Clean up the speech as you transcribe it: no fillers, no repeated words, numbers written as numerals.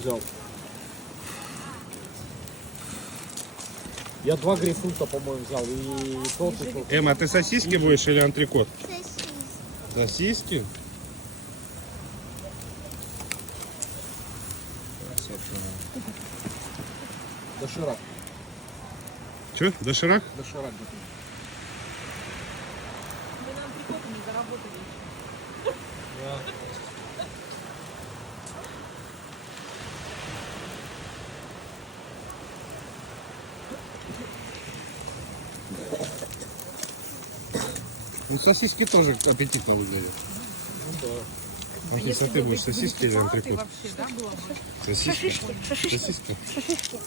Взял. Я 2 грейпфрута, по-моему, взял. И тот, и тот. Эмма, ты сосиски будешь или антрикот? Сосиски. Сосиски? Доширак. Че, доширак? Доширак. Вы нам прикопы не заработали. Ну, сосиски тоже аппетитно выглядят. Ну да. Анфиса, а ты будешь сосиски или Ты антрикот? вообще, да, было бы? Сосиски. Шишки. Сосиски. Шишки.